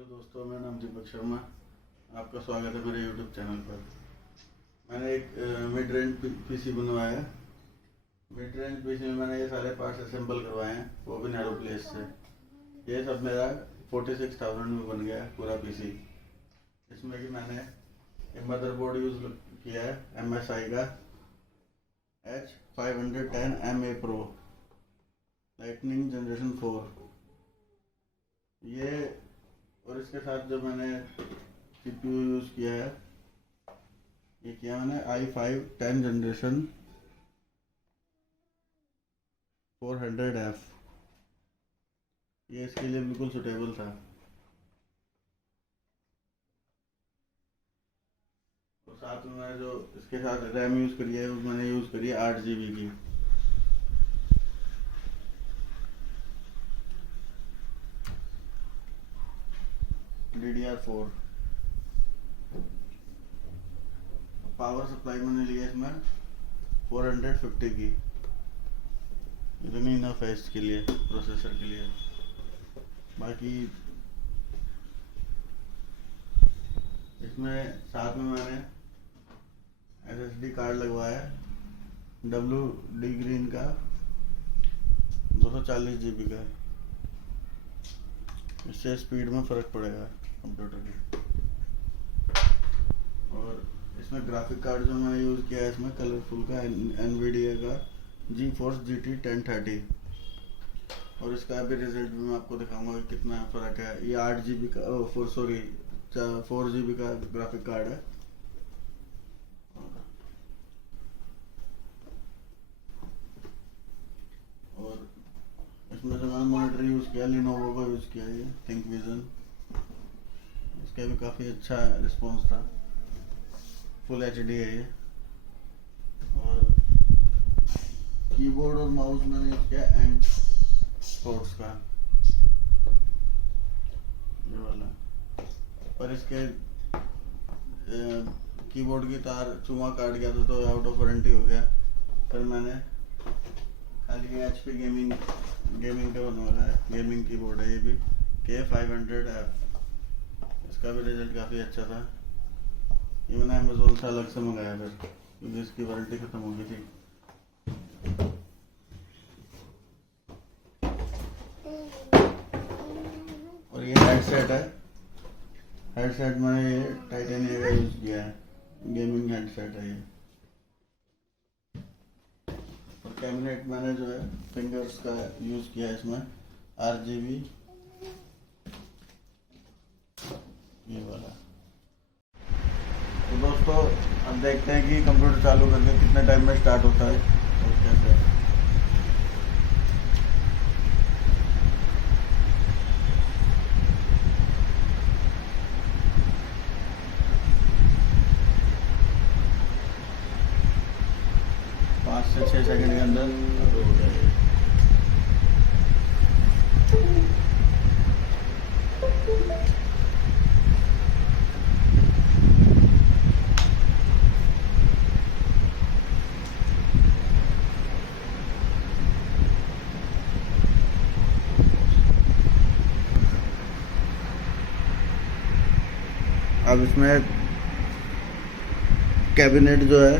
Hello दोस्तों, मेरा नाम दीपक शर्मा। आपका स्वागत है मेरे यूट्यूब चैनल पर। मैंने एक मिड रेंज पीसी बनवाया है। मिड रेंज पीसी में मैंने ये सारे पार्ट्स असेंबल करवाए हैं, वो भी नैरो प्लेस से। ये सब मेरा 46,000 में बन गया है पूरा पीसी। इसमें कि मैंने एक मदरबोर्ड यूज़ किया है MSI का H510 MA Pro lightning generation 4। ये और इसके साथ जो मैंने CPU यूज़ किया है, ये किया मैंने i5 10 जनरेशन 400F। ये इसके लिए बिल्कुल सुटेबल था। और साथ में मैंने जो इसके साथ रैम यूज़ करी है, वो मैंने यूज़ करी है 8 GB की। DDR4 पावर सप्लाई मैंने लिया इसमें 450 की। इतनी इनफ है इसके लिए, प्रोसेसर के लिए। बाकी इसमें साथ में मैंने SSD कार्ड लगवाया है WD ग्रीन का 240 GB का। इससे स्पीड में फ़र्क पड़ेगा कंप्यूटर की। और इसमें ग्राफिक कार्ड जो मैंने यूज़ किया है, इसमें कलरफुल का NVIDIA का GeForce GT 1030। और इसका अभी रिजल्ट भी मैं आपको दिखाऊंगा कि कितना फ़र्क है। ये 8 GB का 4 GB का ग्राफिक कार्ड है। और इसमें जो मैंने मॉनिटर यूज़ किया, Lenovo का यूज़ किया है, ये ThinkVision। इसका भी काफ़ी अच्छा रिस्पॉन्स था। फुल HD है ये। और कीबोर्ड और माउस मैंने यूज़ किया एंड स्पोर्ट्स का, ये वाला। पर इसके कीबोर्ड की तार चूमा काट गया था, तो आउट ऑफ वारंटी हो गया। फिर मैंने खाली HP गेमिंग का बनवाया है। गेमिंग कीबोर्ड है ये भी, K500F। इसका भी रिजल्ट काफ़ी अच्छा था। ये मैंने अमेज़ोन से अलग से मंगाया फिर, क्योंकि इसकी वारंटी ख़त्म हो गई थी। और ये हेडसेट है। हेडसेट मैंने ये टाइटेनियम का यूज़ किया है, गेमिंग हेडसेट है ये। और कैबिनेट मैंने जो है फिंगर्स का यूज़ किया है, इसमें RGB ये वाला। तो दोस्तों, अब देखते हैं कि कंप्यूटर चालू करके कितने टाइम में स्टार्ट होता है और कैसे। पाँच से 6 सेकंड के अंदर चालू हो जाएगा। अब इसमें कैबिनेट जो है,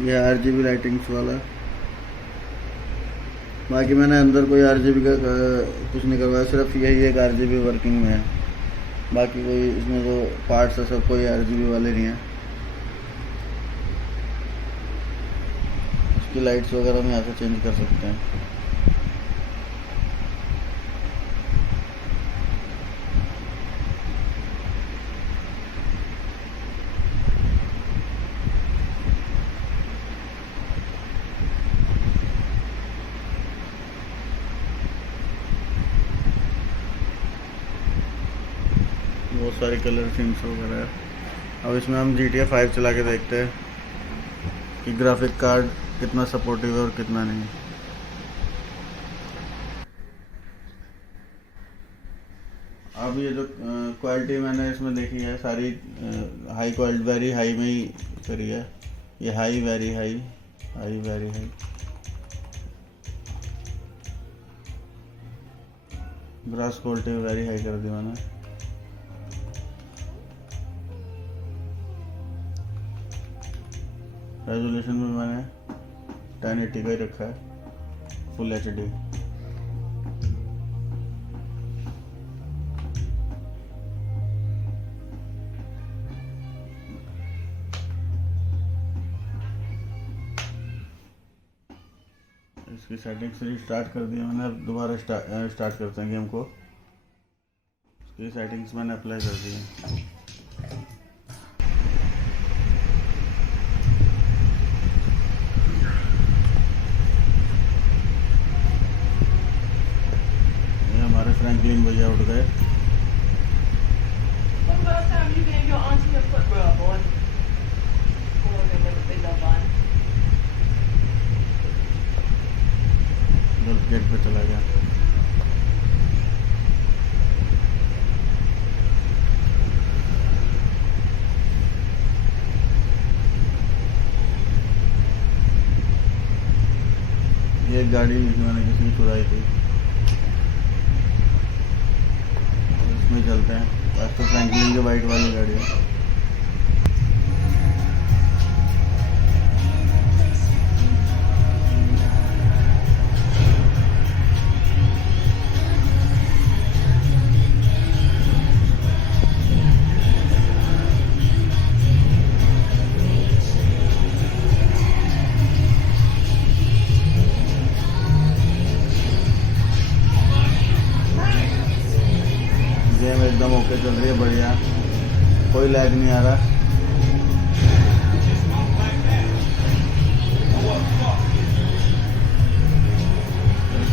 ये RGB लाइटिंग्स वाला। बाकी मैंने अंदर कोई RGB का कुछ नहीं करवाया, सिर्फ यही एक RGB वर्किंग में है। बाकी कोई इसमें जो पार्ट्स है सब कोई RGB वाले नहीं है। इसकी लाइट्स वगैरह हम यहाँ से चेंज कर सकते हैं। बहुत सारी कलर सीम्स वगैरह है। अब इसमें हम GTA 5 चला के देखते हैं कि ग्राफिक कार्ड कितना सपोर्टिव है और कितना नहीं। अब ये जो क्वालिटी मैंने इसमें देखी है, सारी हाई क्वालिटी, वेरी हाई में ही करी है। ये high, very high, high, very high. Grass quality very high कर दी मैंने। रेजोल्यूशन में मैंने 1080 का ही रखा है, फुल HD। इसकी सेटिंग्स स्टार्ट कर दी मैंने, अब दोबारा स्टार्ट करते हैं गेम को। इसकी सेटिंग्स मैंने अप्लाई कर दी है। ये हमारे फ्रैंकलिन भैया उठ गए। When was the last time you gave your auntie a foot rub, boy? Oh, they never been no fun. Gate पे चला गया। ये गाड़ी मैंने किसी ने चुराई थी, इसमें चलते हैं। आज तो फ्रैंकलिन की वाइट वाली गाड़ी है। गेम एकदम ओके चल रही है, बढ़िया, कोई लैग नहीं आ रहा।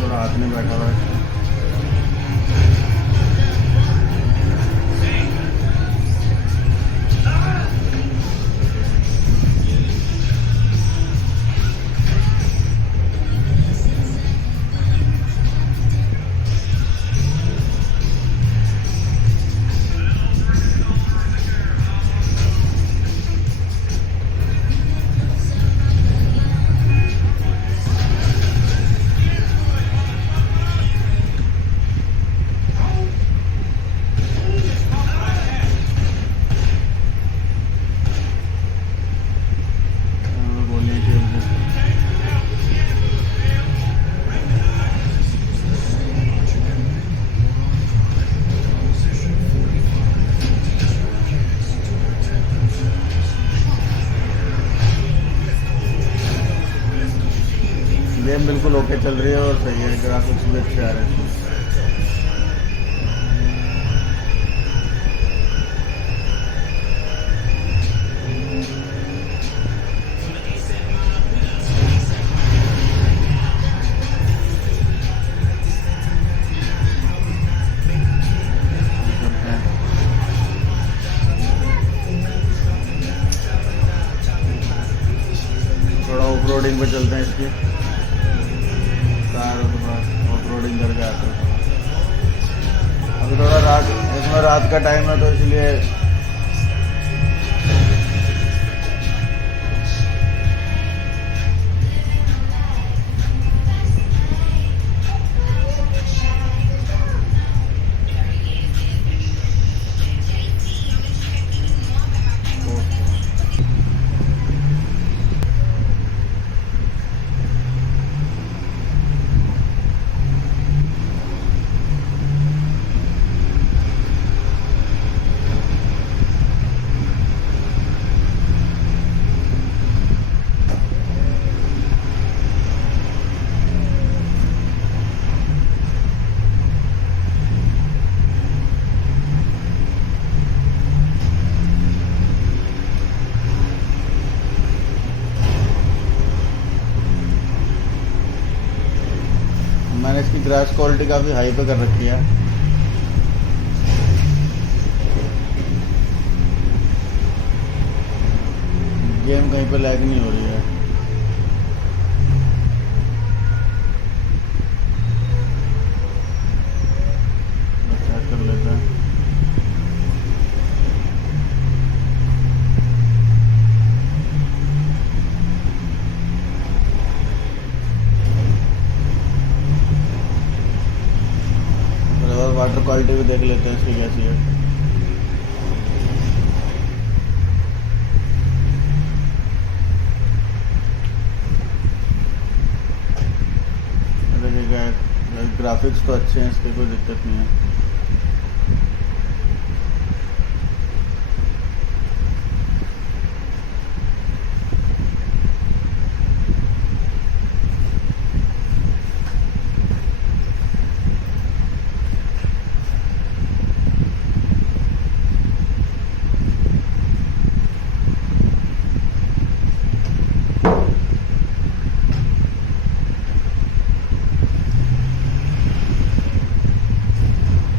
थोड़ा हाथ में बैठा हुआ है। गेम बिल्कुल ओके चल रही है और सही है, ग्राफिक्स भी अच्छे आ रहे हैं। थोड़ा ऑफ रोडिंग पे चलते हैं, इसकी कार ऑफ रोडिंग करके आते हैं। अभी थोड़ा रात, इसमें रात का टाइम है तो इसलिए मैंने इसकी ग्रास क्वालिटी काफ़ी हाई पे कर रखी है। गेम कहीं पे लैग नहीं हो रही है। चेक कर लेते हैं। वाटर क्वालिटी भी देख लेते हैं इसकी कैसी है। ग्राफिक्स तो अच्छे हैं, इसकी कोई दिक्कत नहीं है।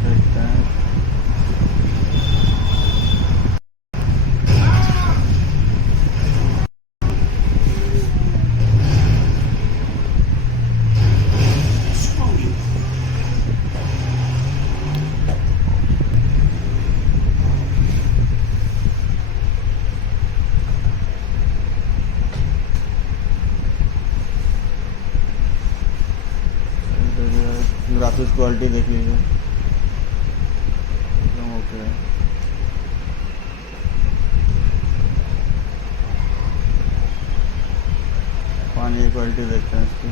देखते हैं। ग्राफिक्स क्वालिटी देख लीजिए, एकदम ओके है। पानी की क्वालिटी देखते हैं इसकी।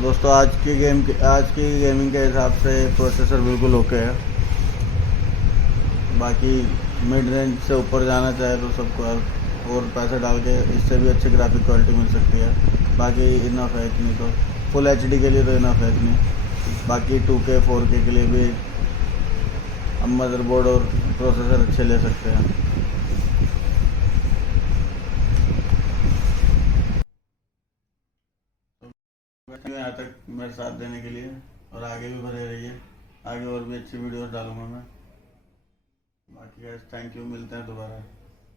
दोस्तों आज की गेमिंग के हिसाब से प्रोसेसर बिल्कुल ओके है। बाकी मिड रेंज से ऊपर जाना चाहे तो सबको और पैसे डाल के इससे भी अच्छी ग्राफिक क्वालिटी मिल सकती है। बाकी इनफ है, इतनी तो फुल एचडी के लिए तो इनफ है इतनी। बाकी 2K 4K के लिए भी हम मदरबोर्ड और प्रोसेसर अच्छे ले सकते हैं। यहाँ तक मेरे साथ देने के लिए, और आगे भी बने रहिए। आगे और भी अच्छी वीडियोस डालूंगा मैं। बाकी थैंक यू, मिलते हैं दोबारा।